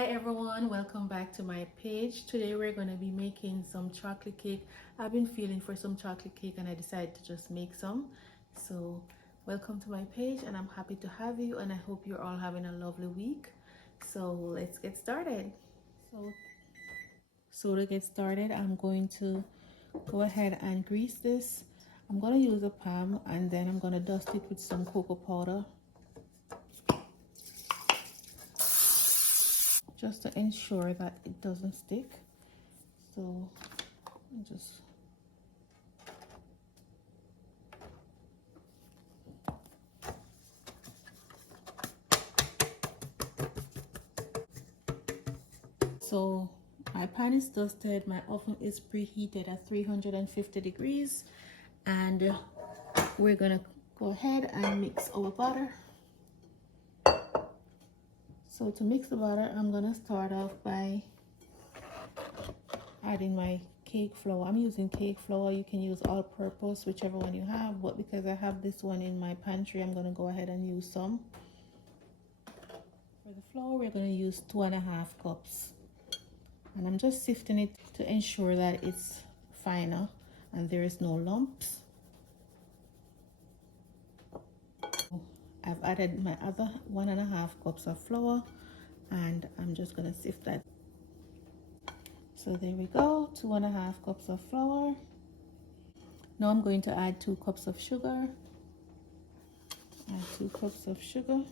Hi everyone, welcome back to my page. Today we're going to be making some chocolate cake. I've been feeling for some chocolate cake and I decided to just make some. So welcome to my page and I'm happy to have you and I hope you're all having a lovely week. So let's get started. So to get started, I'm going to go ahead and grease this. I'm going to use a palm and then I'm going to dust it with some cocoa powder, just to ensure that it doesn't stick. So just so my pan is dusted, my oven is preheated at 350 degrees, and we're gonna go ahead and mix our butter. So to mix the butter, I'm gonna start off by adding my cake flour. I'm using cake flour. You can use all-purpose, whichever one you have, but because I have this one in my pantry, I'm gonna go ahead and use some. For the flour, we're gonna use 2.5 cups, and I'm just sifting it to ensure that it's finer and there is no lumps. I've added my other 1.5 cups of flour and I'm just gonna sift that. So there we go, 2.5 cups of flour. Now I'm going to add 2 cups of sugar. Add 2 cups of sugar.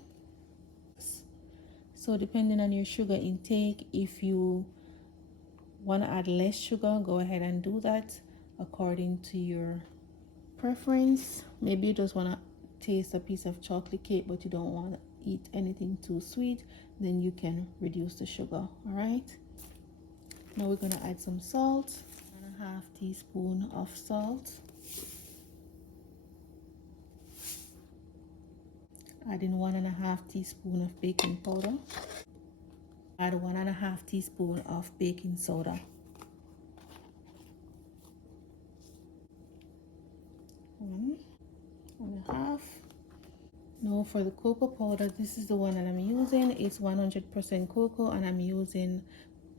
So depending on your sugar intake, if you want to add less sugar, go ahead and do that according to your preference. Maybe you just want to taste a piece of chocolate cake but you don't want to eat anything too sweet, then you can reduce the sugar. All right, now we're going to add some salt, 1.5 teaspoon of salt, adding 1.5 teaspoon of baking powder, add 1.5 teaspoon of baking soda, 1.5. Now for the cocoa powder, this is the one that I'm using. It's 100% cocoa and I'm using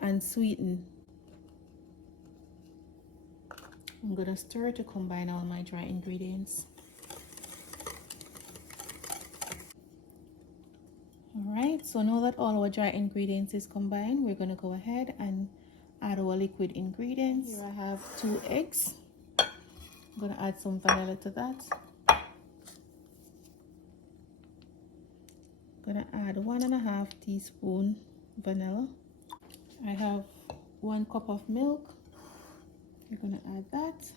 unsweetened. I'm gonna stir to combine all my dry ingredients. All right, so now that all our dry ingredients is combined, we're gonna go ahead and add our liquid ingredients. Here I have 2 eggs. I'm gonna add some vanilla to that. Gonna add 1.5 teaspoon vanilla. I have 1 cup of milk. You're gonna add that.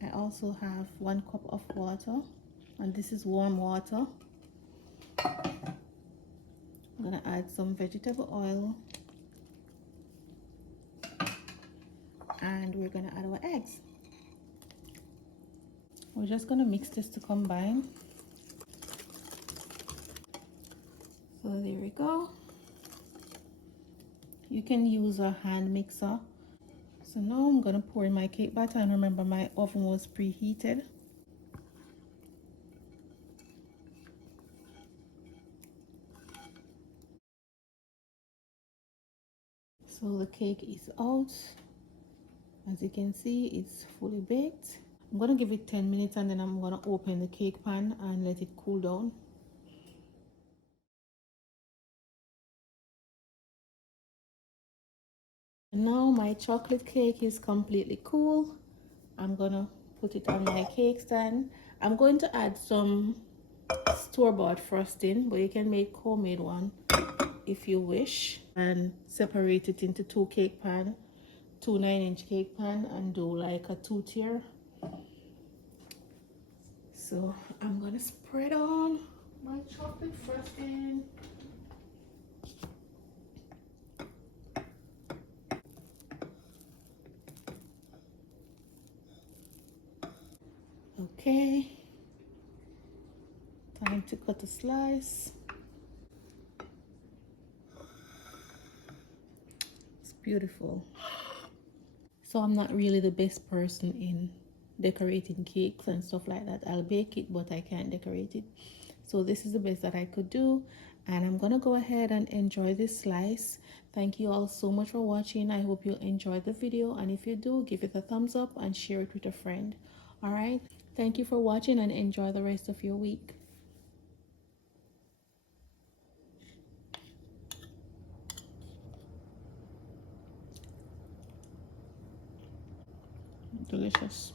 I also have 1 cup of water, and this is warm water. I'm gonna add some vegetable oil, and we're gonna add our eggs. We're just gonna mix this to combine. So there we go. You can use a hand mixer. So now I'm gonna pour in my cake batter, and remember my oven was preheated. So the cake is out. As you can see, it's fully baked. I'm gonna give it 10 minutes and then I'm gonna open the cake pan and let it cool down. And now my chocolate cake is completely cool. I'm gonna put it on my cake stand. I'm going to add some store-bought frosting, but you can make homemade one if you wish, and separate it into 2 cake pan, 2 9-inch cake pan, and do like a 2-tier. So I'm gonna spread on my chocolate frosting. Okay, time to cut a slice. It's beautiful. So I'm not really the best person in decorating cakes and stuff like that. I'll bake it, but I can't decorate it. So this is the best that I could do, and I'm gonna go ahead and enjoy this slice. Thank you all so much for watching. I hope you enjoyed the video, and if you do, give it a thumbs up and share it with a friend. All right, thank you for watching, and enjoy the rest of your week. Delicious.